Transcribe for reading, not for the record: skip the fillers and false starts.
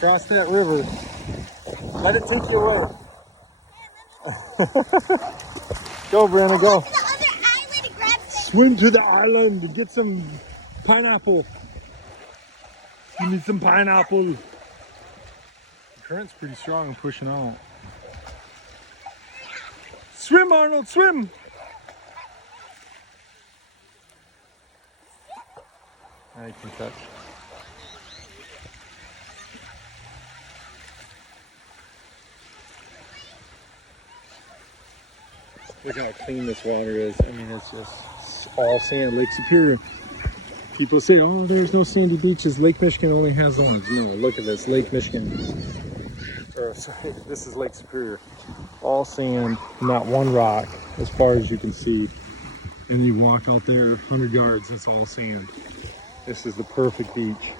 Cross that river. Let it take you away. Go, Brianna, go. To the other island and grab things. Swim to the island to get some pineapple. Give me some pineapple. The current's pretty strong and pushing out. Swim, Arnold, swim! Now you can touch. Look how clean this water is. I mean, it's just all sand. Lake Superior. People say, oh, there's no sandy beaches. Lake Michigan only has those. No, look at this. Lake Michigan. Or, sorry, this is Lake Superior. All sand, not one rock as far as you can see. And you walk out there 100 yards, it's all sand. This is the perfect beach.